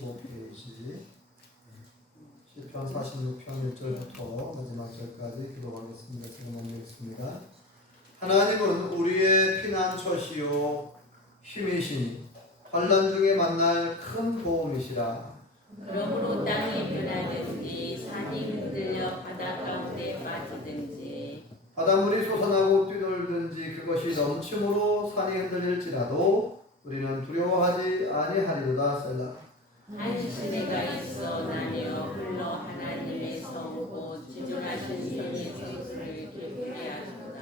45페이지 시편 46편 1절부터 마지막 절까지 기도하겠습니다. 제가 넘기겠습니다. 하나님은 우리의 피난처시요 힘이시니 환난 중에 만날 큰 도움이시라. 그러므로 땅이 변하든지 산이 흔들려 바다 가운데 빠지든지 바닷물이 솟아나고 뛰놀든지 그것이 넘침으로 산이 흔들릴지라도 우리는 두려워하지 아니하리로다. 셀라. 한시내가 있어 나뉘어 흘러 하나님의 성고 지존하신 성의 성수를 기쁘게 하소서.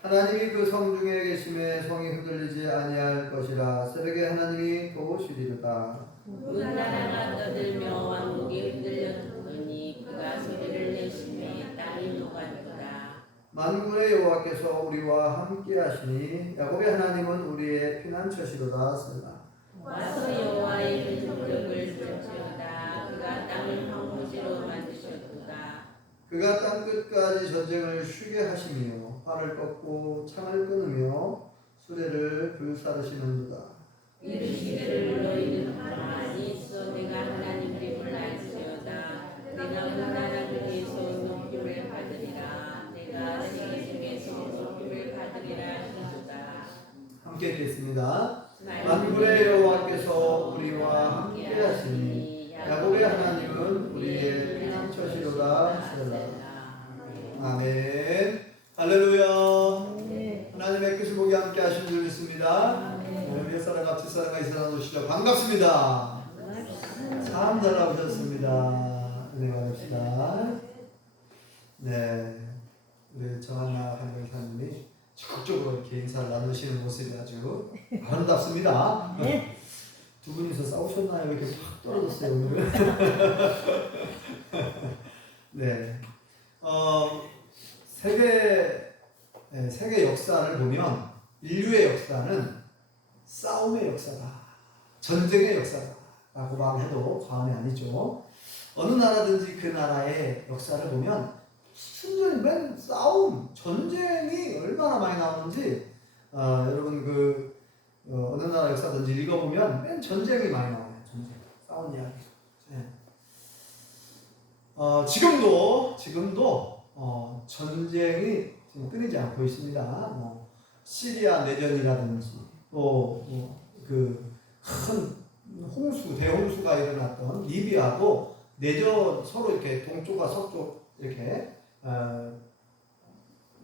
하나님이 그 성 중에 계심에 성이 흔들리지 아니할 것이라. 새벽에 하나님이 도우시리로다. 문나라가 떠들며 왕국이 흔들려 듣더니 그가 소리를 내심에 땅이 녹아들더라. 만군의 여호와께서 우리와 함께 하시니 야곱의 하나님은 우리의 피난처시로다. 셀라. 와서 여호와의 전력을 들을지어다. 그가 땅을 황무지로 만드셨도다. 그가 땅 끝까지 전쟁을 쉬게 하시며 활을 꺾고 창을 끊으며 수레를 불사르시는도다. 이르시기를 너희는 가만히 있어 내가 하나님됨을 알지어다. 내가 문나라들에서 높임을 받으리라. 내가 세계 중에서 높임을 받으리라 하시도다. 함께 읽겠습니다. 만군의 여호와께서 우리와 함께 하시니 야곱의 하나님은 우리의 피난처시로다. 셀라. 아멘. 할렐루야. 하나님의 크신 복이 함께 하신 줄 믿습니다. 오늘 옛사람 같이 사람과 이 사람 오시죠. 반갑습니다. 참 잘 나오셨습니다. 은혜 받읍시다. 네, 우리 정한나 한명사님이 적극적으로 이렇게 인사를 나누시는 모습이 아주 아름답습니다. 두 분이서 싸우셨나요? 이렇게 확 떨어졌어요 오늘은. 네, 세계 역사를 보면 인류의 역사는 싸움의 역사다, 전쟁의 역사다라고 말해도 과언이 아니죠. 어느 나라든지 그 나라의 역사를 보면 순전히 맨 싸움, 전쟁이 얼마나 많이 나오는지 여러분 어느 나라 역사든지 읽어보면 맨 전쟁이 많이 나와요. 전쟁, 싸운 이야기. 네. 지금도 전쟁이 지금 끊이지 않고 있습니다. 시리아 내전이라든지 큰 홍수, 대홍수가 일어났던 리비아도 내전 서로 이렇게 동쪽과 서쪽 이렇게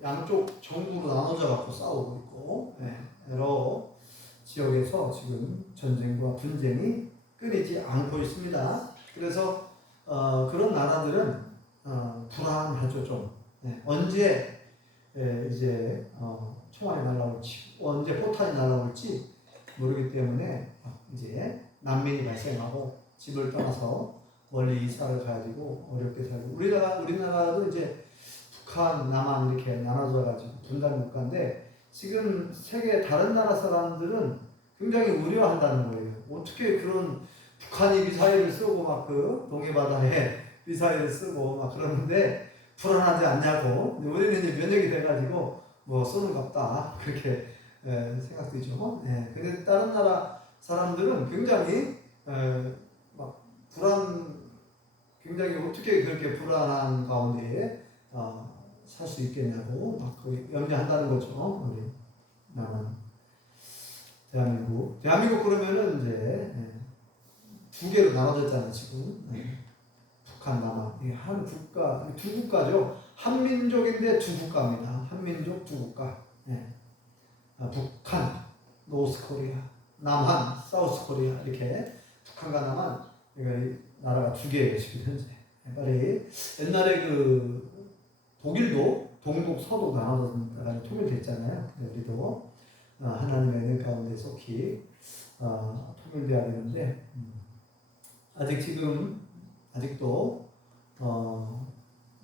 양쪽 정부로 나눠져 갖고 싸우고 있고, 여러 지역에서 지금 전쟁과 분쟁이 끊이지 않고 있습니다. 그래서 그런 나라들은 불안하죠 좀. 언제 이제 총알이 날아올지, 언제 포탄이 날아올지 모르기 때문에 이제 난민이 발생하고 집을 떠나서 멀리 이사를 가지고 어렵게 살고, 우리나라도 이제 북한, 남한 이렇게 나눠져 가지고 분단 국가인데 지금 세계 다른 나라 사람들은 굉장히 우려한다는 거예요. 어떻게 그런 북한이 미사일을 쓰고 막 그 동해 바다에 미사일을 쓰고 막 그러는데 불안하지 않냐고. 우리는 이제 면역이 돼가지고 뭐 쏘는갑다 그렇게 생각되죠. 근데 다른 나라 사람들은 굉장히 굉장히 어떻게 그렇게 불안한 가운데 살 수 있겠냐고 막 염려한다는 거죠. 우리 남한 대한민국 그러면은 이제 두 개로 나눠졌잖아요 지금. 북한, 남한 한 국가, 두 국가죠. 한민족인데 두 국가입니다. 한민족 두 국가. 북한, 노스 코리아, 남한, 사우스 코리아 이렇게 북한과 남한 나라가 두 개예요 지금 현재. 빨리 옛날에 독일도 동독, 서독 나눠서 통일됐잖아요. 우리도 하나님의 은혜 가운데 속히 통일되어야 되는데 아직도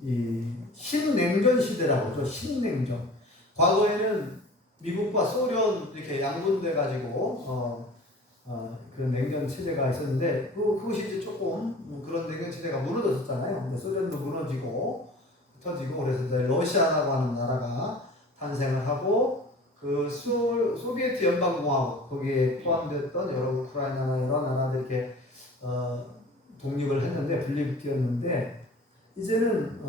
이 신냉전 시대라고 하죠. 신냉전. 과거에는 미국과 소련 이렇게 양분돼 가지고 그런 냉전 체제가 있었는데 그것이 이제 조금 그런 냉전 체제가 무너졌었잖아요. 근데 소련도 무너지고 터지고 그래서 이제 러시아라고 하는 나라가 탄생을 하고 그 소비에트 연방공화국 거기에 포함됐던 여러 우크라이나나 여러 나라들 이렇게 독립을 했는데 분립이 되었는데 이제는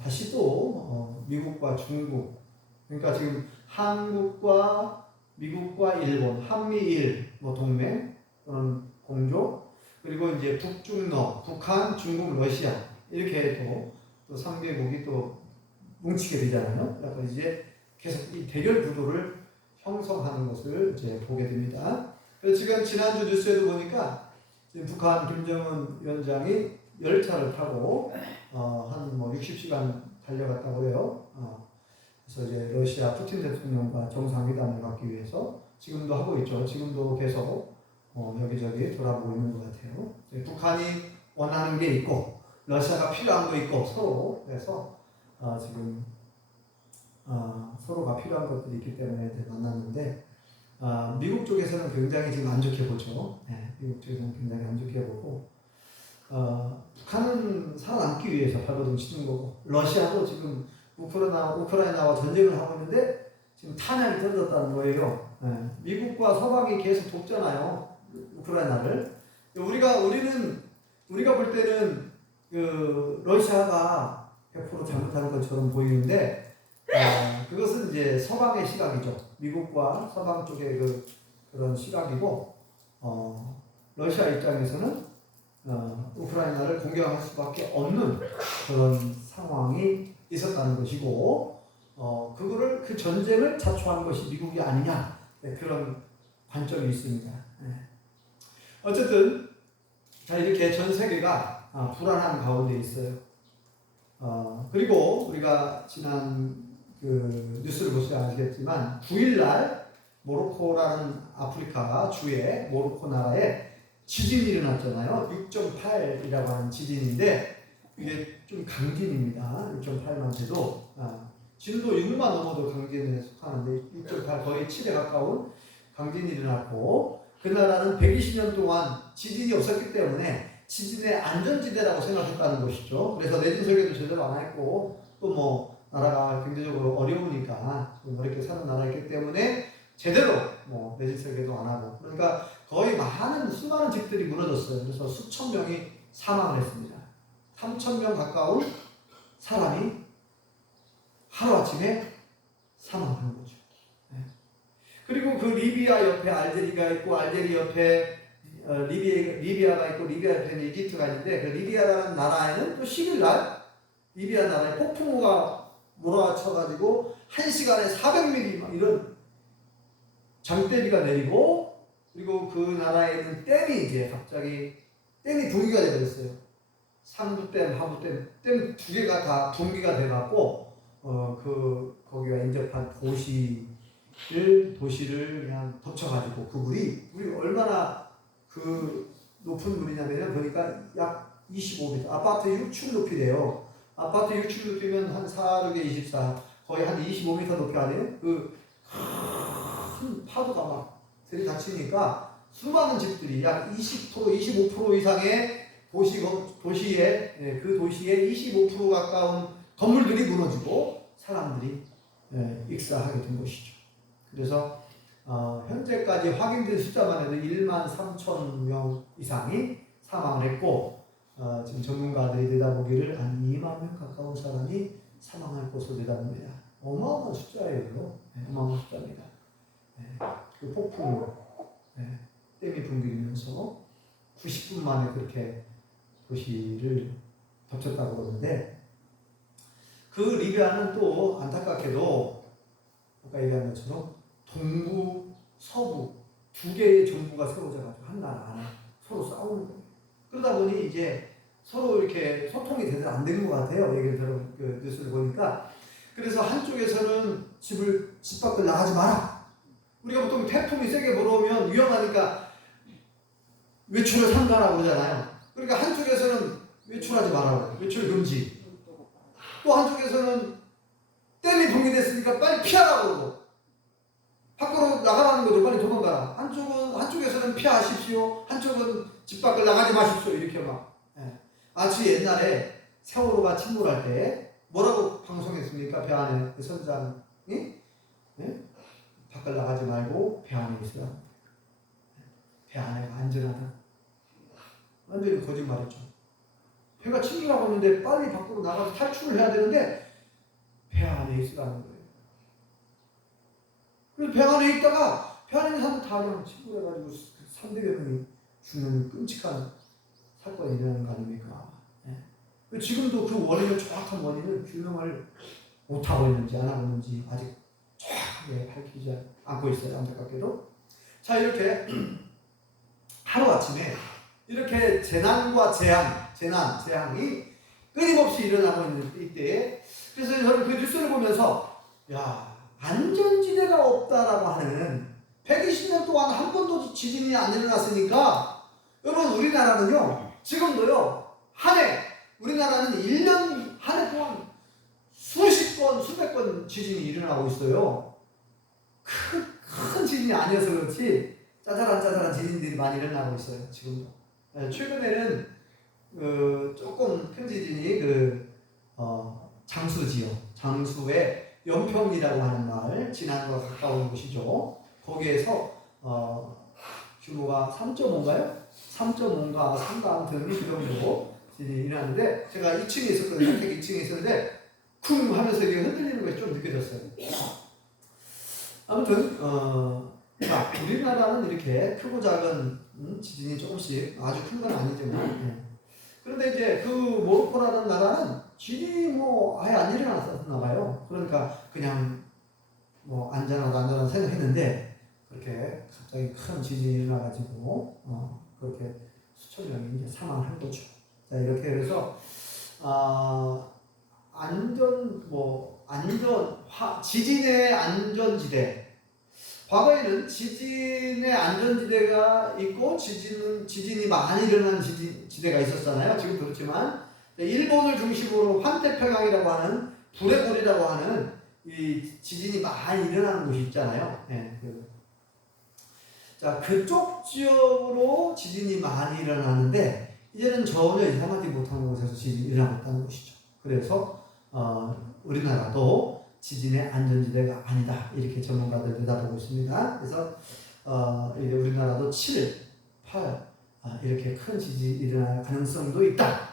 다시 또 미국과 중국, 그러니까 지금 한국과 미국과 일본, 한미일 뭐 동맹 또는 공조, 그리고 이제 북중러, 북한, 중국, 러시아 이렇게 또 3개국이 또 뭉치게 되잖아요. 약간 이제 계속 이 대결 구도를 형성하는 것을 이제 보게 됩니다. 그래서 지금 지난주 뉴스에도 보니까 지금 북한 김정은 위원장이 열차를 타고 한 뭐 60시간 달려갔다고 해요. 그래서 이제 러시아 푸틴 대통령과 정상회담을 갖기 위해서 지금도 하고 있죠. 지금도 계속 여기저기 돌아보고 있는 것 같아요. 북한이 원하는 게 있고 러시아가 필요한 거 있고 서로 그래서 지금 서로가 필요한 것들이 있기 때문에 만났는데 미국 쪽에서는 굉장히 지금 안 좋게 보죠. 네, 미국 쪽에서는 굉장히 안 좋게 보고 북한은 살아남기 위해서 발버둥 치는 거고 러시아도 지금 우크라이나와 전쟁을 하고 있는데 지금 탄약이 떨어졌다는 거예요. 네, 미국과 서방이 계속 돕잖아요. 우크라이나를. 우리가 볼 때는 그 러시아가 100% 잘못하는 것처럼 보이는데 그것은 이제 서방의 시각이죠. 미국과 서방 쪽의 그런 시각이고 러시아 입장에서는 우크라이나를 공격할 수밖에 없는 그런 상황이 있었다는 것이고 그거를 그 전쟁을 자초한 것이 미국이 아니냐 그런 관점이 있습니다. 어쨌든 자 이렇게 전 세계가 불안한 가운데 있어요. 그리고 우리가 지난 그 뉴스를 보시면 아시겠지만 9일날 모로코라는 아프리카 주의 모로코 나라에 지진이 일어났잖아요. 6.8이라고 하는 지진인데 이게 좀 강진입니다. 6.8만 돼도 진도 6만 넘어도 강진에 속하는데 6.8 거의 7에 가까운 강진이 일어났고 그 나라는 120년 동안 지진이 없었기 때문에 지진의 안전지대라고 생각했다는 것이죠. 그래서 내진 설계도 제대로 안 했고 또 뭐 나라가 경제적으로 어려우니까 좀 어렵게 사는 나라이기 때문에 제대로 뭐 내진 설계도 안 하고 그러니까 거의 수많은 집들이 무너졌어요. 그래서 수천 명이 사망을 했습니다. 3,000명 가까운 사람이 하루아침에 사망한 거죠. 그리고 그 리비아 옆에 알제리가 있고 알제리 옆에 리비아가 있고 리비아 옆에는 이집트가 있는데 그 리비아라는 나라에는 또 10일날 리비아 나라에 폭풍우가 몰아쳐가지고 1시간에 400mm 이런 장대비가 내리고 그리고 그 나라에는 댐이 이제 갑자기 댐이 붕괴가 되어버렸어요. 상부댐, 하부댐, 댐 두 개가 다 붕괴가 돼갖고 거기가 인접한 도시를 그냥 덮쳐가지고 그 물이 얼마나 그 높은 물이냐면 보니까 약 25m 아파트 6층 높이 돼요. 아파트 6층 높이면 한 4, 6에 24 거의 한 25m 높이 안에요. 그 큰 파도가 막 들이닥치니까 수많은 집들이 약 20%, 25% 이상의 도시에 그 도시의 25% 가까운 건물들이 무너지고 사람들이 익사하게 된 것이죠. 그래서 현재까지 확인된 숫자만 해도 1만 3천 명 이상이 사망을 했고 지금 전문가들이 내다보기를 한 2만 명 가까운 사람이 사망할 것으로 내다봅니다. 어마어마한 숫자예요. 어마어마한 숫자입니다. 그 폭풍으로 댐이 붕괴되면서 90분 만에 그렇게 도시를 덮쳤다고 그러는데 그 리비아는 또 안타깝게도 아까 얘기한 것처럼 동부, 서부 두 개의 정부가 세워져가지고 한 나라 안에 서로 싸우는 거예요. 그러다 보니 이제 서로 이렇게 소통이 제대로 안 되는 것 같아요. 얘기를 그 뉴스를 보니까. 그래서 한쪽에서는 집 밖을 나가지 마라. 우리가 보통 태풍이 세게 불어오면 위험하니까 외출을 삼가라고 그러잖아요. 그러니까 한쪽에서는 외출하지 말라고, 외출 금지. 또 한쪽에서는 댐이 붕괴됐으니까 빨리 피하라고 그러고 밖으로 나가라는 거죠. 빨리 도망가라. 한쪽에서는 피하십시오. 한쪽은 집 밖을 나가지 마십시오. 이렇게 막. 마치 옛날에 세월호가 침몰할 때 뭐라고 방송했습니까? 배 안에 그 선장이 밖을 나가지 말고 배 안에 있으라. 배 안에가 안전하다. 완전히 거짓말이죠. 배가 침몰하고 있는데 빨리 밖으로 나가서 탈출을 해야 되는데 배 안에 있으라는 거예요. 그래서 배 안에 있다가 배 안에 있는 사람들 다 그냥 침몰해가지고 300여 명이 죽는 끔찍한 사건이 일어나는 거 아닙니까? 네. 지금도 그 원인을, 정확한 원인을 규명을 못하고 있는지 안 하고 있는지 아직 정확하게 밝히지 않고 있어요. 안타깝게도. 자, 이렇게 하루아침에 이렇게 재난과 재앙이 끊임없이 일어나고 있는 이때에, 그래서 저는 그 뉴스를 보면서 야, 안전지대가 없다라고 하는, 120년 동안 한 번도 지진이 안 일어났으니까 여러분, 우리나라는요 지금도요 한 해, 우리나라는 1년 한 해 동안 수십 건 수백 건 지진이 일어나고 있어요. 큰 지진이 아니어서 그렇지 짜잘한 지진들이 많이 일어나고 있어요. 지금도. 최근에는 조금 큰 지진이 장수지요. 장수의 연평이라고 하는 마을, 진안과 가까운 곳이죠. 거기에서 규모가 3.5인가요? 3.5인가 3가 아무튼 그 정도 지진이 일어났는데, 제가 2층에 있었거든요. 택 2층에 있었는데 쿵 하면서 이게 흔들리는 것이 좀 느껴졌어요. 아무튼 우리나라는 이렇게 크고 작은 지진이 조금씩, 아주 큰 건 아니지만, 그런데 이제 그 모로코라는 나라는 지진이 아예 안 일어났었나 봐요. 그러니까 그냥 안전하다 생각했는데 그렇게 갑자기 큰 지진이 일어나가지고 그렇게 수천 명이 이제 사망한 거죠. 자, 이렇게 해서 지진의 안전지대. 과거에는 지진의 안전지대가 있고 지진이 많이 일어나는 지대가 있었잖아요. 지금 그렇지만 일본을 중심으로 환태평양이라고 하는 불의 골이라고 하는 이 지진이 많이 일어나는 곳이 있잖아요. 자, 그쪽 지역으로 지진이 많이 일어나는데 이제는 전혀 예상하지 못하는 곳에서 지진이 일어나고 있다는 것이죠. 그래서 우리나라도 지진의 안전지대가 아니다, 이렇게 전문가들 내다보고 있습니다. 그래서 이제 우리나라도 7, 8 이렇게 큰 지진이 일어날 가능성도 있다,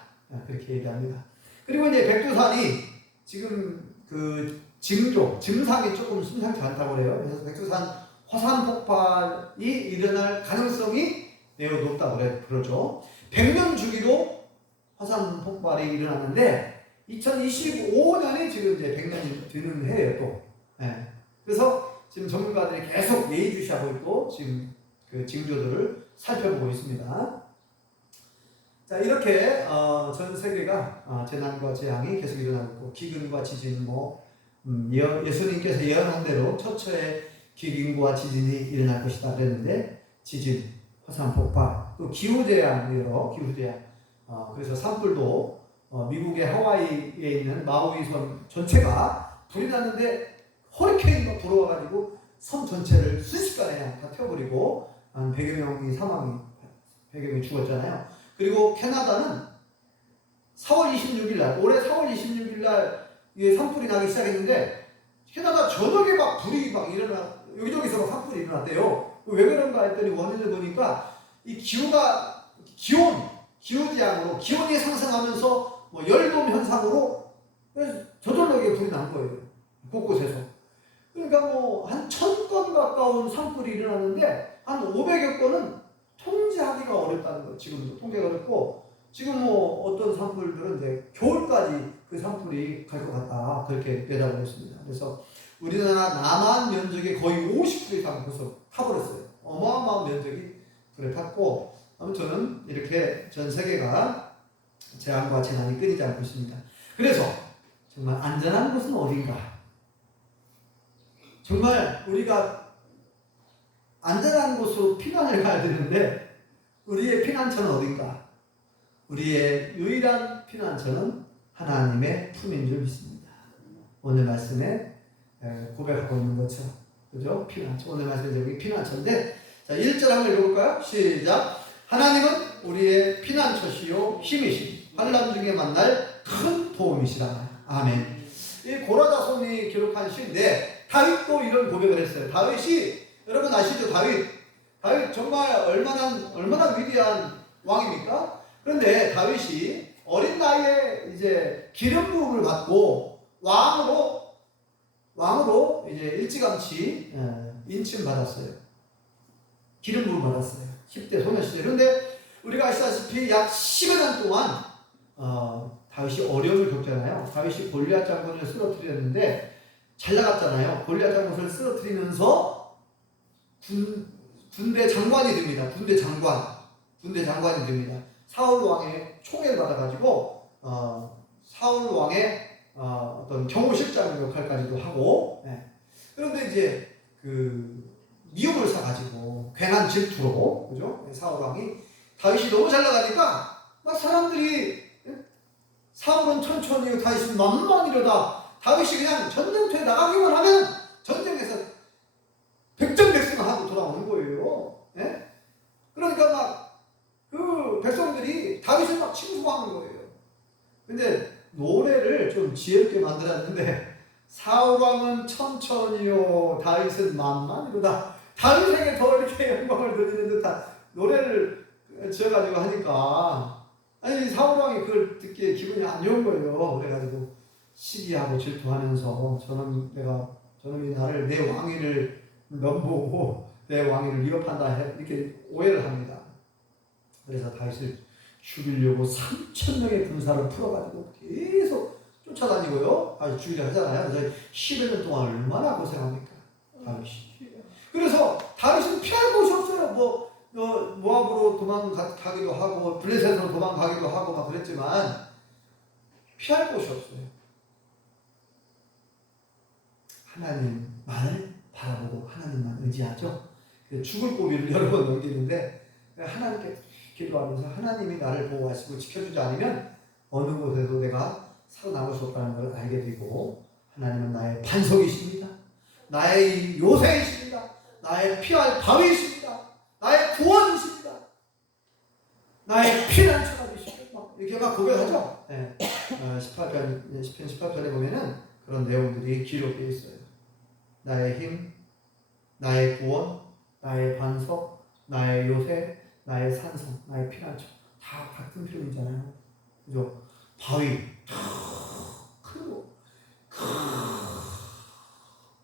그렇게 얘기합니다. 그리고 이제 백두산이 지금 그 증상이 조금 심상치 않다고 그래요. 그래서 백두산 화산 폭발이 일어날 가능성이 매우 높다고 그러죠. 100년 주기로 화산 폭발이 일어났는데 2025년이 지금 이제 100년이 되는 해예요, 또. 그래서 지금 전문가들이 계속 예의주시하고 있고 지금 그 징조들을 살펴보고 있습니다. 자, 이렇게 전 세계가 재난과 재앙이 계속 일어나고 있고, 기근과 지진, 예수님께서 예언한 대로 처처에 기근과 지진이 일어날 것이다 그랬는데, 지진, 화산 폭발, 또 기후재앙, 그래서 산불도 미국의 하와이에 있는 마우이 섬 전체가 불이 났는데 허리케인이 불어와가지고 섬 전체를 순식간에 다 태워버리고 한 100여 명이 100여 명이 죽었잖아요. 그리고 캐나다는 4월 26일 날, 올해 4월 26일 날 산불이 나기 시작했는데 캐나다 전역에 막 불이 막 여기저기서 막 산불이 일어났대요. 왜 그런가 했더니 원인을 보니까 이 기후재앙으로 기온이 상승하면서 열돔 현상으로 저절로 불이 난 거예요. 곳곳에서. 그러니까 한 1000건 가까운 산불이 일어났는데 한 500여 건은 통제하기가 어렵다는 거예요. 지금도 통제가 어렵고, 지금 어떤 산불들은 이제 겨울까지 그 산불이 갈 것 같다, 그렇게 내다보고 있습니다. 그래서 우리나라 남한 면적의 거의 50% 이상 벌써 타버렸어요. 어마어마한 면적이 불에 탔고, 아무튼 이렇게 전 세계가 재앙과 재난이 끊이지 않고 있습니다. 그래서 정말 안전한 곳은 어딘가? 정말 우리가 안전한 곳으로 피난을 가야 되는데 우리의 피난처는 어딘가? 우리의 유일한 피난처는 하나님의 품인 줄 믿습니다. 오늘 말씀에 고백하고 있는 것처럼, 그죠? 피난처. 오늘 말씀 제목이 피난처인데, 자, 1절 한번 읽어볼까요? 시작. 하나님은 우리의 피난처시요 힘이시니 환난 중에 만날 큰 도움이시라. 아멘. 이 고라자손이 기록한 시인데 다윗도 이런 고백을 했어요. 다윗이, 여러분 아시죠? 다윗 정말 얼마나 위대한 왕입니까? 그런데 다윗이 어린 나이에 이제 기름 부음을 받고 왕으로 이제 일찌감치 인침 받았어요. 기름 부음 받았어요. 10대 소년 시절. 그런데 우리가 아시다시피 약 10여 년 동안 다윗이 어려움을 겪잖아요. 다윗이 골리앗 장군을 쓰러뜨렸는데 잘 나갔잖아요. 골리앗 장군을 쓰러뜨리면서 군대 장관이 됩니다. 군대 장관이 됩니다. 사울 왕의 총애를 받아가지고 사울 왕의 어떤 경호실장 역할까지도 하고, 그런데 이제 그 미움을 사가지고 괜한 질투로, 그죠? 사울 왕이 다윗이 너무 잘 나가니까 막 사람들이 사울은 천천히 다윗은 만만이로다. 다윗이 그냥 전쟁터에 나가기만 하면 전쟁에서 백전백승하고 돌아오는 거예요. 그러니까 막 그 백성들이 다윗을 막 칭송하는 거예요. 근데 노래를 좀 지혜롭게 만들었는데 사울 왕은 천천히요 다윗은 만만이로다. 다윗에게 더 이렇게 영광을 돌리는 듯한 노래를 지어가지고 하니까 아니 사울 왕이 그걸 듣기에 기분이 안 좋은 거예요. 그래가지고 시기하고 질투하면서 저놈이 나를 내 왕위를 넘보고 내 왕위를 위협한다 이렇게 오해를 합니다. 그래서 다윗을 죽이려고 3,000명의 군사를 풀어가지고 계속 쫓아다니고요. 다윗 죽이려 하잖아요. 그래서 10여 년 동안 얼마나 고생합니까? 다윗이. 그래서 다윗은 피할 곳이 없어요. 모압으로 도망가기도 하고 블레셋으로 도망가기도 하고 막 그랬지만 피할 곳이 없어요. 하나님만을 바라보고 하나님만 의지하죠. 죽을 고비를 여러 번 넘기는데 하나님께 기도하면서 하나님이 나를 보호하시고 지켜주지 않으면 어느 곳에도 내가 살아남을 수 없다는 걸 알게 되고 하나님은 나의 반석이십니다. 나의 요새이십니다. 나의 피할 바위이십니다. 나의 구원이십니다. 나의 피난처가 되시고 이렇게 막 고백하죠. 18편, 10편 18편에 보면은 그런 내용들이 기록되어 있어요. 나의 힘, 나의 구원, 나의 반석, 나의 요새, 나의 산성, 나의 피난처 다 같은 표현이잖아요. 그죠? 바위 크고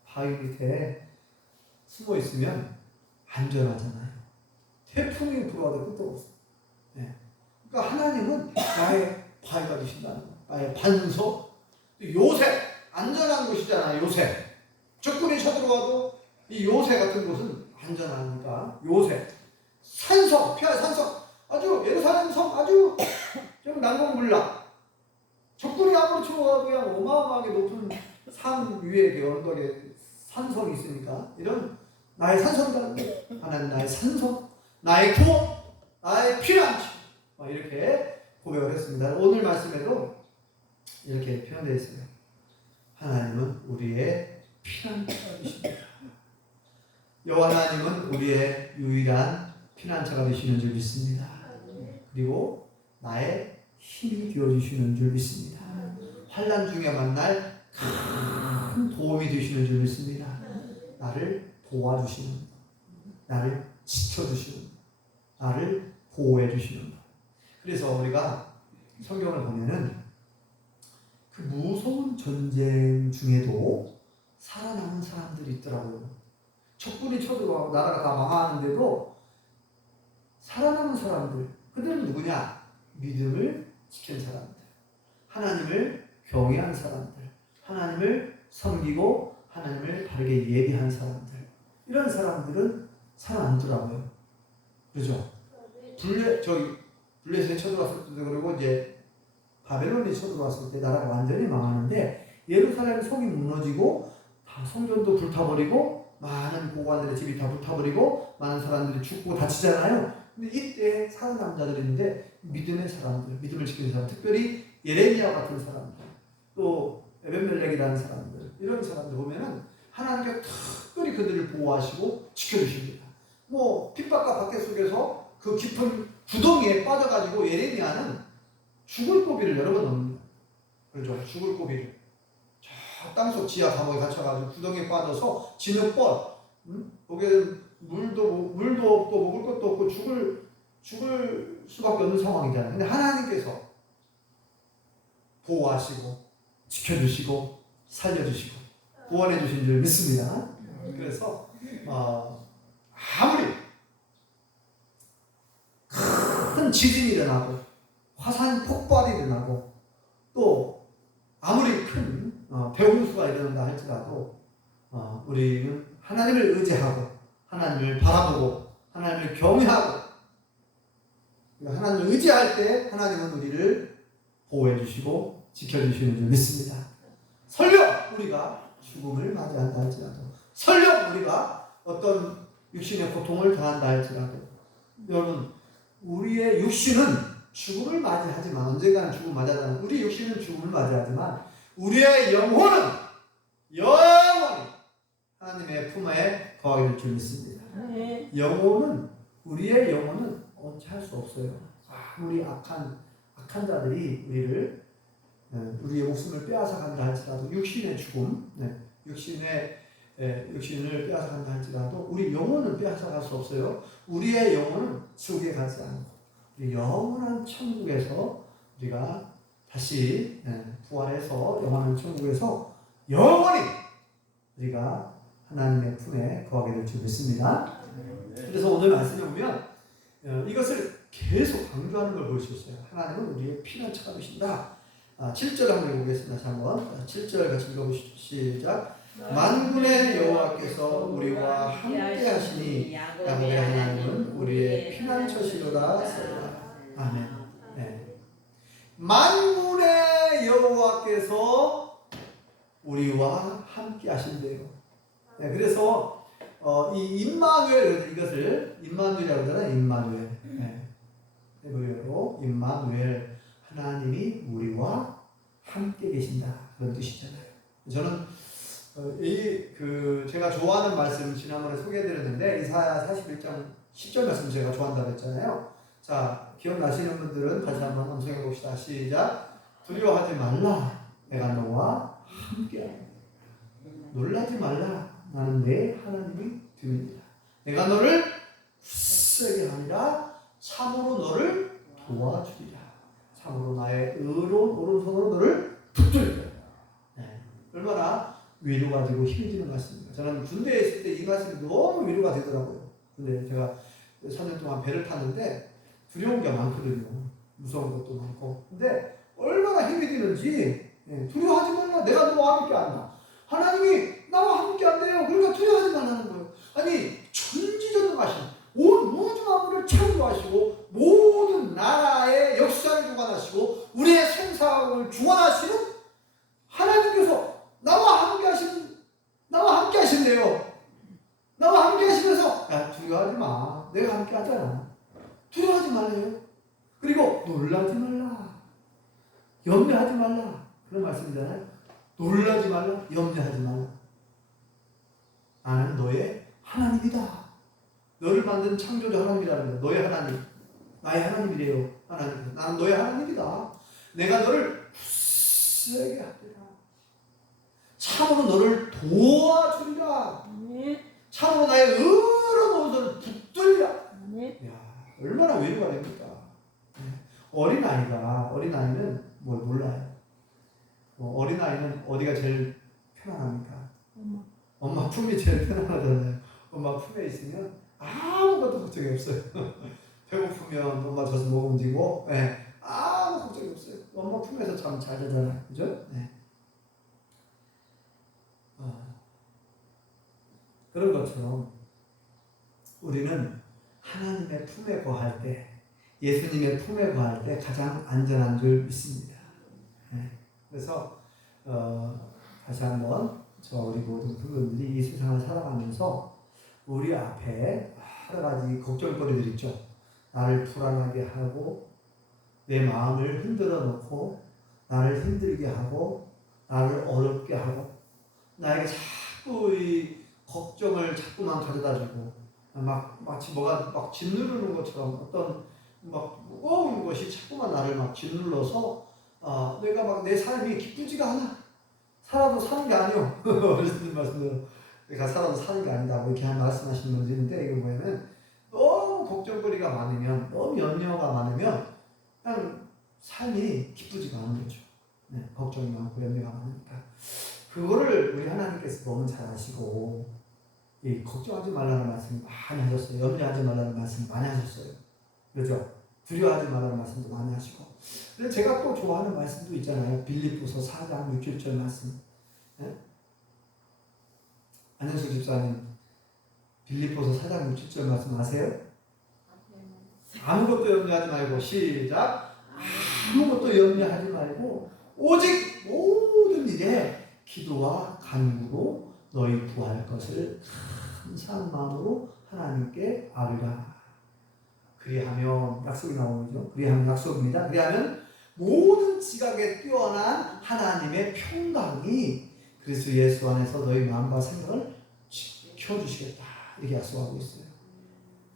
바위 밑에 숨어 있으면 안전하잖아요. 태풍이 불어와도 끝도 없어. 그러니까 하나님은 나의 바위가 되신다는 거예요. 나의 반석, 요새 안전한 곳이잖아요. 요새 적군이 쳐들어와도 이 요새 같은 곳은 안전하니까 요새. 산성, 피할 산성, 아주 예루살렘 성 아주 좀 난공불락. 적군이 아무리 쳐와도 그냥 어마어마하게 높은 산 위에 언덕에 산성이 있으니까 이런 나의 산성이라는 거예요. 하나님 나의 산성, 나의 구원, 나의 피난처 이렇게 고백을 했습니다. 오늘 말씀에도 이렇게 표현되어 있어요. 하나님은 우리의 피난처이십니다. 여호와 하나님은 우리의 유일한 피난처가 되시는 줄 믿습니다. 그리고 나의 힘이 되어주시는 줄 믿습니다. 환난 중에 만날 큰 도움이 되시는 줄 믿습니다. 나를 도와주시는, 나를 지켜주시는, 나를 보호해주시는. 그래서 우리가 성경을 보면은 그 무서운 전쟁 중에도 살아남은 사람들이 있더라고요. 적군이 쳐들어와고 나라가 다 망하는데도 살아남은 사람들, 그들은 누구냐? 믿음을 지킨 사람들, 하나님을 경외한 사람들, 하나님을 섬기고 하나님을 바르게 예비한 사람들, 이런 사람들은 살아남더라고요. 그렇죠? 블레셋이 쳐들어왔을 때도 그리고 이제 바벨론이 쳐들어왔을 때 나라가 완전히 망하는데 예루살렘 성이 무너지고 다 성전도 불타버리고 많은 고관들의 집이 다 불타버리고 많은 사람들이 죽고 다치잖아요. 근데 이때 살아남자들인데 믿음의 사람들, 믿음을 지키는 사람, 특별히 예레미야 같은 사람들, 또 에벤멜렉이라는 사람들, 이런 사람들 보면은 하나님께서 특별히 그들을 보호하시고 지켜주십니다. 핍박과 박해 속에서 그 깊은 구덩이에 빠져가지고 예레미야는 죽을 고비를 여러 번 넘습니다. 그렇죠? 죽을 고비를. 저 땅속 지하 감옥에 갇혀가지고 구덩이에 빠져서 진흙벌, 거기에 물도 없고 먹을 것도 없고 죽을 수밖에 없는 상황이잖아요. 근데 하나님께서 보호하시고 지켜주시고 살려주시고 구원해 주신 줄 믿습니다. 그래서 아무리 큰 지진이 일어나고 화산 폭발이 일어나고 또 아무리 큰 대홍수가 일어난다 할지라도 우리는 하나님을 의지하고 하나님을 바라보고 하나님을 경외하고 하나님을 의지할 때 하나님은 우리를 보호해 주시고 지켜주시는 줄 믿습니다. 설령 우리가 죽음을 맞이한다 할지라도 설령 우리가 어떤 육신의 고통을 당한다 할지라도 여러분 우리의 육신은 죽음을 맞이하지만 언젠가는 죽음을 맞이하지만 우리 육신은 죽음을 맞이하지만 우리의 영혼은 영원히 하나님의 품에 거하게 될 줄 믿습니다. 영혼은 우리의 영혼은 어찌할 수 없어요. 아무리 악한 자들이 우리의 목숨을 빼앗아 간다 할지라도 육신의 죽음, 육신을 빼앗아 간다 할지라도 우리 영혼은 빼앗아 갈 수 없어요. 우리의 영혼은 지옥에 가지 않고 우리 영원한 천국에서 우리가 다시 부활해서 영원한 천국에서 영원히 우리가 하나님의 품에 거하게 될 줄 믿습니다. 그래서 오늘 말씀에 보면 이것을 계속 강조하는 걸 볼 수 있어요. 하나님은 우리의 피난처가 되신다. 7절 한번 읽어보겠습니다. 다시 한번 7절 같이 읽어보시죠. 시작. 만군의 여호와께서 우리와 함께 하시니 야곱의 하나님은 우리의 피난처시로다. 아멘. 네. 만군의 여호와께서 우리와 함께 하신대요. 네, 그래서 이 임마누엘 이것을 임마누엘이라고 하잖아요. 임마누엘. 네. 히브리어로 임마누엘 하나님이 우리와 함께 계신다 그런 뜻이잖아요. 저는 제가 좋아하는 말씀 지난번에 소개해드렸는데 이사야 41장 10절 말씀 제가 좋아한다고 했잖아요. 자, 기억나시는 분들은 다시 한번 암송해 봅시다. 시작. 두려워하지 말라. 내가 너와 함께하리라. 놀라지 말라. 나는 내 하나님이 됨이니라. 내가 너를 굳세게 하리라. 참으로 너를 도와주리라. 참으로 나의 의로운 오른손으로 너를 붙들리라. 네. 얼마나 위로가 되고 힘이 되는 말씀입니다. 저는 군대에 있을 때 이 말씀이 너무 위로가 되더라고요. 근데 제가 3년 동안 배를 탔는데 두려운 게 많거든요. 무서운 것도 많고. 근데 얼마나 힘이 되는지 두려워하지 말라. 내가 너와 함께 한다. 하나님이 나와 함께 한대요. 그러니까 두려워하지 말라는 거예요. 아니 전지전능하신 온 우주 만물을 창조하시고 모든 나라의 역사를 주관하시고 우리의 생사를 주관하시는 하나님께서 나와 함께 하신대요. 나와 함께 하시면서 야 두려워하지 마. 내가 함께 하잖아. 두려워하지 말래요. 그리고 놀라지 말라. 염려하지 말라. 그런 말씀이잖아요. 놀라지 말라. 염려하지 말라. 나는 너의 하나님이다. 너를 만든 창조주 하나님이라는 거야. 너의 하나님. 나의 하나님이래요. 하나님. 나는 너의 하나님이다. 내가 너를 굳세게 하리라. 참으로 너를 도와주리라. 참으로 나의 의로운 오른손을 붙들리라. 야, 얼마나 위로가 됩니까? 어린아이는 뭘 몰라요. 어린아이는 어디가 제일 편안합니까? 엄마 품이 제일 편안하잖아요. 엄마 품에 있으면 아무것도 걱정이 없어요. 배고프면 엄마 젖을 먹으면 되고, 아무 걱정이 없어요. 엄마 품에서 참 잘 자잖아요. 그죠? 네. 그런 것처럼 우리는 하나님의 품에 거할 때, 예수님의 품에 거할 때 가장 안전한 줄 믿습니다. 그래서 다시 한번 우리 모든 그분들이 이 세상을 살아가면서 우리 앞에 여러 가지 걱정거리들 있죠. 나를 불안하게 하고 내 마음을 흔들어 놓고 나를 힘들게 하고 나를 어렵게 하고 나에게 자꾸 이 걱정을 자꾸만 가져다주고 마치 뭐가 막 짓누르는 것처럼 어떤 막 무거운 것이 자꾸만 나를 막 짓눌러서 내가 막 내 삶이 기쁘지가 않아. 살아도 사는 게 아니오. 어르신들 말씀대로 내가 살아도 사는 게 아니다. 뭐 이렇게 말씀하시는 분들이 있는데 이거 뭐냐면 너무 너무 걱정거리가 많으면, 너무 염려가 많으면 그냥 삶이 기쁘지가 않은 거죠. 네, 걱정이 많고 염려가 많으니까. 그거를 우리 하나님께서 너무 잘 아시고, 이 걱정하지 말라는 말씀 많이 하셨어요. 염려하지 말라는 말씀 많이 하셨어요. 그렇죠? 두려워하지 말라는 말씀도 많이 하시고. 근데 제가 또 좋아하는 말씀도 있잖아요. 빌립보서 4장 6, 7절 말씀. 네? 안현숙 집사님, 빌립보서 4장 6, 7절 말씀 아세요? 아무것도 염려하지 말고, 시작. 아무것도 염려하지 말고 오직 모든 일에 기도와 간구로 너희 구할 것을 감사한 마음으로 하나님께 아뢰라. 그리하면 약속이 나오죠. 그리하면 약속입니다. 그리하면 모든 지각에 뛰어난 하나님의 평강이 그리스도 예수 안에서 너희 마음과 생각을 지켜주시겠다. 이렇게 약속하고 있어요.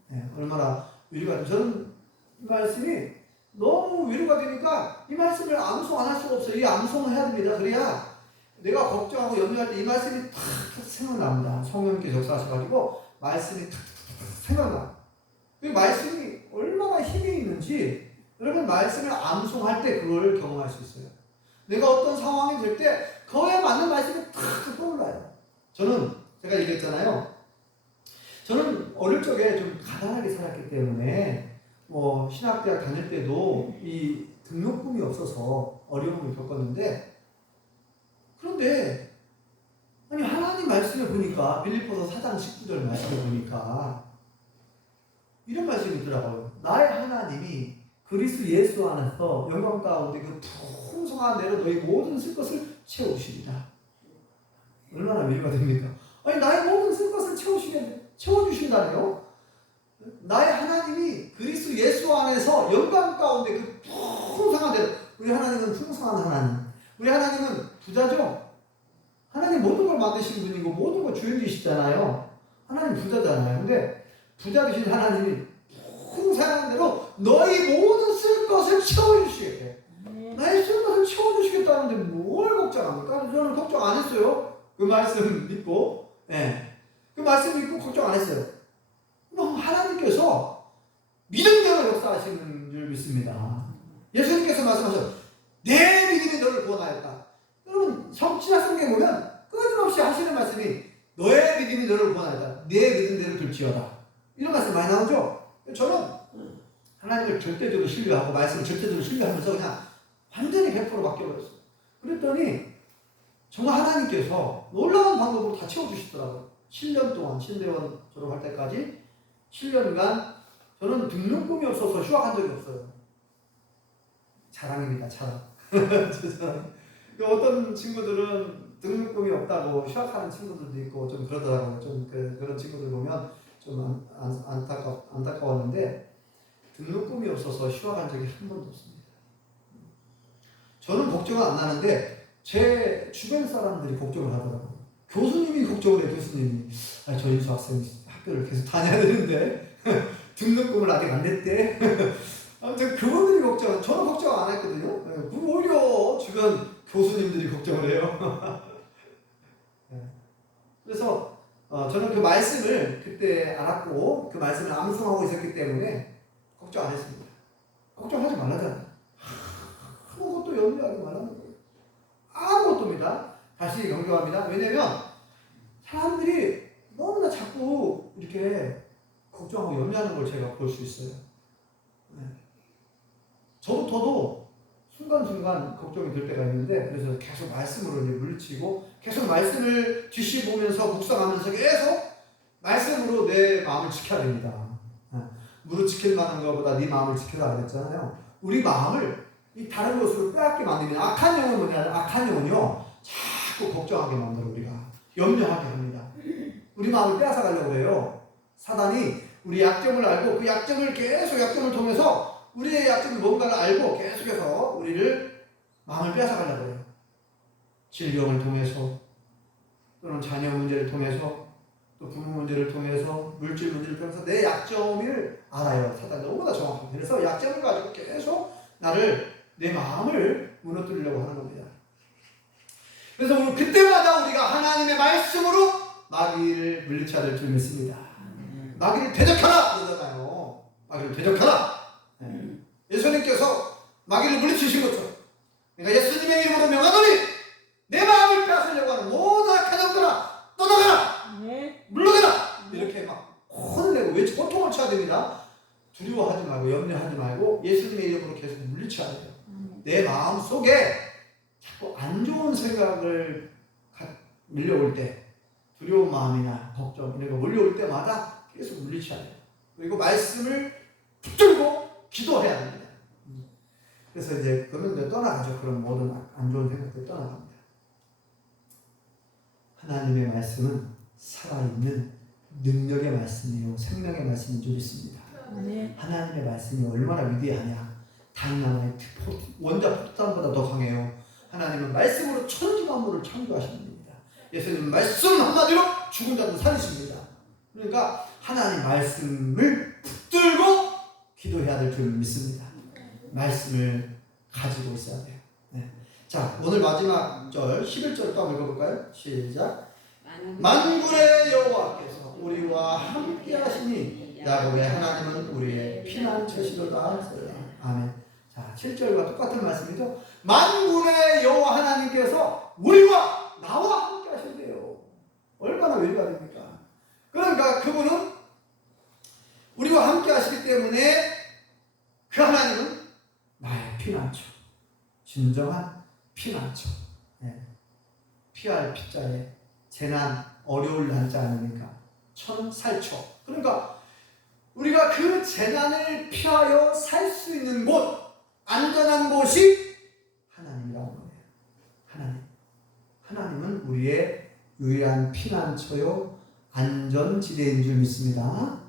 네, 얼마나 위로가 되죠. 저는 이 말씀이 너무 위로가 되니까 이 말씀을 암송 안 할 수가 없어요. 이 암송을 해야 됩니다. 그래야 내가 걱정하고 염려할 때 이 말씀이 탁 생각납니다. 성령님께서 역사하셔가지고 말씀이 탁 생각나. 이 말씀이 얼마나 힘이 있는지 여러분 말씀을 암송할 때 그걸 경험할 수 있어요. 내가 어떤 상황이 될 때 그거에 맞는 말씀이 탁 떠올라요. 저는 제가 얘기했잖아요. 저는 어릴 적에 좀 가난하게 살았기 때문에 신학대학 다닐 때도 이 등록금이 없어서 어려움을 겪었는데, 그런데 아니 하나님 말씀을 보니까 빌립보서 4장 19절 말씀을 보니까 이런 말씀이 있더라고요. 나의 하나님이 그리스도 예수 안에서 영광 가운데 그 풍성한 대로 너희 모든 쓸 것을 채우시리라. 얼마나 위로가 됩니까? 아니 나의 모든 쓸 것을 채워주신다네요. 나의 하나님이 그리스도 예수 안에서 영광 가운데 그 풍성한 대로, 우리 하나님은 풍성한 하나님, 우리 하나님은 부자죠. 하나님 모든 걸 만드신 분이고 모든 걸 주인이시잖아요. 하나님 부자잖아요. 근데 부자 되신 하나님이 풍성한 대로 너희 모든 쓸 것을 채워주시겠대. 나의 쓸 것을 채워주시겠다는데 뭘 걱정합니까? 저는 걱정 안 했어요. 그 말씀 믿고, 그 말씀 믿고 걱정 안 했어요. 하나님께서 믿음대로 역사하시는 줄 믿습니다. 예수님께서 말씀하셨어요. 내 믿음이 너를 구원하였다. 여러분 신약 성경에 보면 끊임없이 하시는 말씀이 너의 믿음이 너를 구원하였다. 내 믿음대로 될지어다. 이런 말씀 많이 나오죠. 저는 하나님을 절대적으로 신뢰하고 말씀을 절대적으로 신뢰하면서 그냥 완전히 100% 바뀌어버렸어요. 그랬더니 정말 하나님께서 놀라운 방법으로 다 채워주시더라고요. 7년 동안 신대원 졸업할 때까지 7년간 저는 등록금이 없어서 휴학한 적이 없어요. 자랑입니다. 자랑. 어떤 친구들은 등록금이 없다고 휴학하는 친구들도 있고 좀 그러더라고요. 좀 그런 친구들 보면 좀 안타까웠는데 등록금이 없어서 휴학한 적이 한 번도 없습니다. 저는 걱정은 안 나는데 제 주변 사람들이 걱정을 하더라고요. 교수님이 걱정을 해요. 교수님이 저 인수 학생이 학교를 계속 다녀야 되는데 등록금을 아직 안 냈대. 아무튼 그분들이 걱정, 저는 걱정 안 했거든요. 오히려 주변 교수님들이 걱정을 해요. 그래서 저는 그 말씀을 그때 알았고 그 말씀을 암송하고 있었기 때문에 걱정 안 했습니다. 걱정하지 말라잖아요. 아무것도 염려하지 말라는 거예요. 아무것도입니다. 다시 강조합니다. 왜냐면 사람들이 너무나 자꾸 이렇게 걱정하고 염려하는 걸 제가 볼 수 있어요. 저도 순간순간 걱정이 될 때가 있는데, 그래서 계속 말씀으로 물리치고 계속 말씀을 뒤집으면서 묵상하면서 계속 말씀으로 내 마음을 지켜야 됩니다. 무릇 지킬 만한 것보다 네 마음을 지켜라 그랬잖아요. 우리 마음을 이 다른 것으로 빼앗게 만들면 악한 영은 뭐냐? 악한 영은요 자꾸 걱정하게 만들어 우리가 염려하게 합니다. 우리 마음을 빼앗아 가려고 해요. 사단이 우리 약점을 알고 그 약점을 계속 약점을 통해서 우리의 약점이 뭔가를 알고 계속해서 우리를 마음을 빼앗아 가려고 해요. 질병을 통해서 또는 자녀 문제를 통해서 또 부모 문제를 통해서 물질 문제를 통해서 내 약점을 알아요. 사단이 너무나 정확합니다. 그래서 약점을 가지고 계속 내 마음을 무너뜨리려고 하는 겁니다. 그래서 오늘 그때마다 우리가 하나님의 말씀으로 마귀를 물리쳐야 될 줄 믿습니다. 마귀를 대적하라 그러잖아요. 마귀를 대적하라. 예수님께서 마귀를 물리치신 것처럼 내가 예수님의 이름으로 명하노니 내 마음을 빼앗으려고 하는 모든 악한 영들아 떠나가라. 물러가라. 이렇게 막 혼내고 고통을 쳐야 됩니다. 두려워하지 말고 염려하지 말고 예수님의 이름으로 계속 물리쳐야 돼요. 내 마음 속에 자꾸 안 좋은 생각을 밀려올 때, 두려운 마음이나 걱정 이런 거 몰려올 때마다 계속 물리쳐야 돼요. 그리고 말씀을 붙들고 기도해야 됩니다. 그래서 이제 그러면 이제 떠나가죠. 그런 모든 안 좋은 생각들이 떠나갑니다. 하나님의 말씀은 살아있는 능력의 말씀이요 생명의 말씀인 줄 믿습니다. 하나님의 말씀이 얼마나 위대하냐. 다이나마이트 원자 폭탄보다 더 강해요. 하나님은 말씀으로 천지 만물을 창조하신 분입니다. 예수님은 말씀 한마디로 죽은 자도 살리십니다. 그러니까 하나님 말씀을 붙들고 기도해야 될 줄 믿습니다. 말씀을 가지고 있어야 돼요. 네. 자, 오늘 마지막 절 11절 또 한번 읽어볼까요? 시작. 만군의 여호와께서 우리와 함께 하시니 야곱의 하나님은 우리의 피난처시로다. 아멘. 자, 7절과 똑같은 말씀이죠. 만군의 여호와 하나님께서 우리와 나와 함께 하신대요. 얼마나 위로가 됩니까? 그러니까 그분은 우리와 함께 하시기 때문에 그 하나님은 나의 피난처, 진정한 피난처. 네. 피할 피자에 재난, 어려울 난자 아닙니까? 천살처. 그러니까 우리가 그 재난을 피하여 살 수 있는 곳, 안전한 곳이 하나님이라는 거예요. 하나님은 우리의 유일한 피난처요 안전지대인 줄 믿습니다.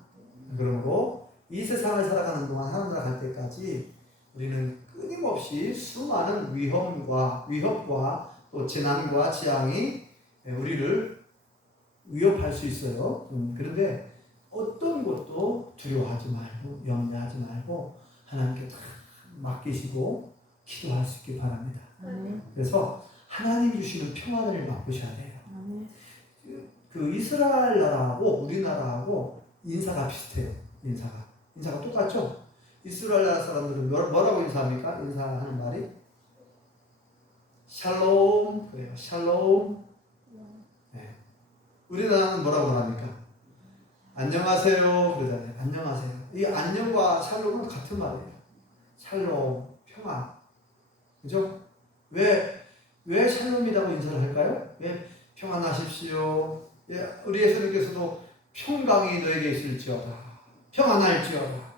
그러므로 이 세상을 살아가는 동안 하나님 갈 때까지 우리는 끊임없이 수많은 위협과 또 재난과 재앙이 우리를 위협할 수 있어요. 그런데 어떤 것도 두려워하지 말고 염려하지 말고 하나님께 다 맡기시고 기도할 수 있길 바랍니다. 그래서 하나님 주시는 평안을 맛보셔야 돼요. 그 이스라엘 나라하고 우리나라하고 인사가 비슷해요. 인사가 똑같죠? 이스라엘 나라 사람들은 뭐라고 인사합니까? 인사하는 말이 샬롬. 그래요. 샬롬. 네. 우리나라는 뭐라고 말합니까? 안녕하세요. 그러잖아요. 안녕하세요. 이 안녕과 샬롬은 같은 말이에요. 샬롬, 평안. 그죠? 왜 샬롬이라고 인사를 할까요? 왜 평안하십시오. 우리 예수님께서도 평강이 너에게 있을지어다. 평안할지어다.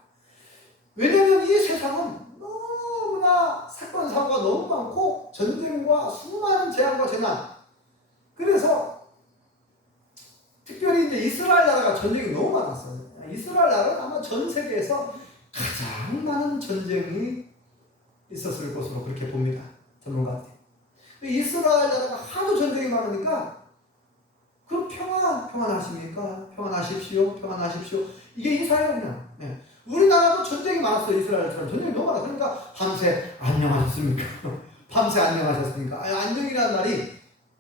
왜냐하면 이 세상은 너무나 사건, 사고가 너무 많고 전쟁과 수많은 재앙과 재난. 그래서 특별히 이제 이스라엘 나라가 전쟁이 너무 많았어요. 이스라엘 나라는 아마 전 세계에서 가장 많은 전쟁이 있었을 것으로 그렇게 봅니다. 전문가들이. 이스라엘 나라가 하도 전쟁이 많으니까 그 평안하십니까? 평안하십시오. 이게 인사예요, 그냥. 네. 우리나라도 전쟁이 많았어요. 이스라엘처럼 전쟁이 너무 많아. 그러니까 밤새 안녕하셨습니까? 밤새 안녕하셨습니까? 안녕이라는 말이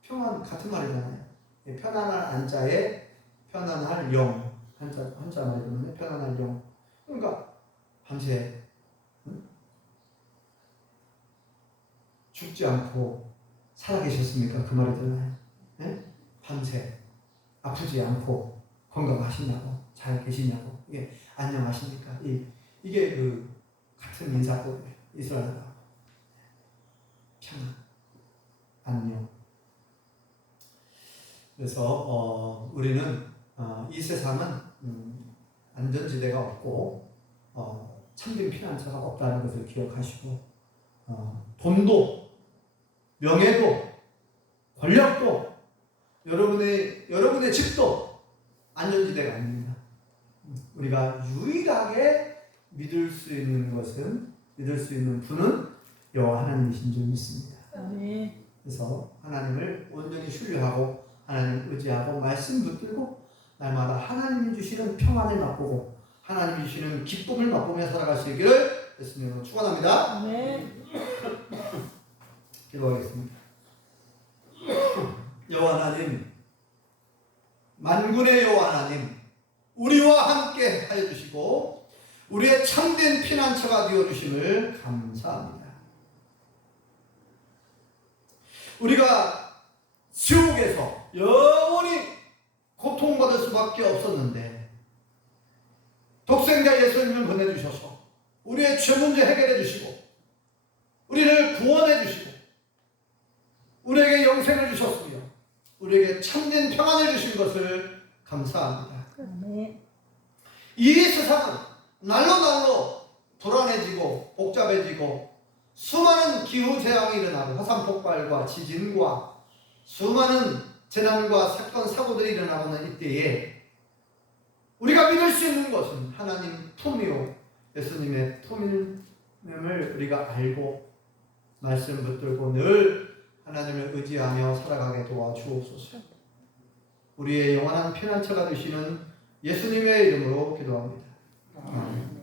평안 같은 말이잖아요. 편안할 안자에 편안할 영. 한자 말이거든요. 편안할 영. 그러니까 밤새 죽지 않고 살아계셨습니까? 그 말이잖아요. 네? 밤새 아프지 않고 건강하시냐고 잘 계시냐고 이게 안녕하십니까? 이게 그 같은 인사법이에요. 이스라엘하고 평안, 안녕. 그래서 우리는 이 세상은 안전지대가 없고 참된 피난처가 없다는 것을 기억하시고 돈도 명예도 권력도 여러분의 집도 안전지대가 아닙니다. 우리가 유일하게 믿을 수 있는 분은 여호와 하나님이신 줄 믿습니다. 그래서 하나님을 온전히 신뢰하고 하나님 의지하고 말씀 붙들고 날마다 하나님이 주시는 평안을 맛보고 하나님이 주시는 기쁨을 맛보며 살아가시기를 예수님으로 축원합니다. 기도하겠습니다. 여호와 하나님, 만군의 여호와 하나님, 우리와 함께 하여 주시고 우리의 참된 피난처가 되어주심을 감사합니다. 우리가 지옥에서 영원히 고통받을 수밖에 없었는데 독생자 예수님을 보내주셔서 우리의 죄 문제 해결해 주시고 우리를 구원해 주시고 우리에게 영생을 주셨으며 우리에게 참된 평안을 주신 것을 감사합니다. 이 세상은 날로 불안해지고 복잡해지고 수많은 기후재앙이 일어나고 화산 폭발과 지진과 수많은 재난과 사건 사고들이 일어나고 있는 이때에 우리가 믿을 수 있는 것은 하나님 품이요 예수님의 품임을 우리가 알고 말씀 붙들고 늘 하나님을 의지하며 살아가게 도와주옵소서. 우리의 영원한 피난처가 되시는 예수님의 이름으로 기도합니다. 아멘.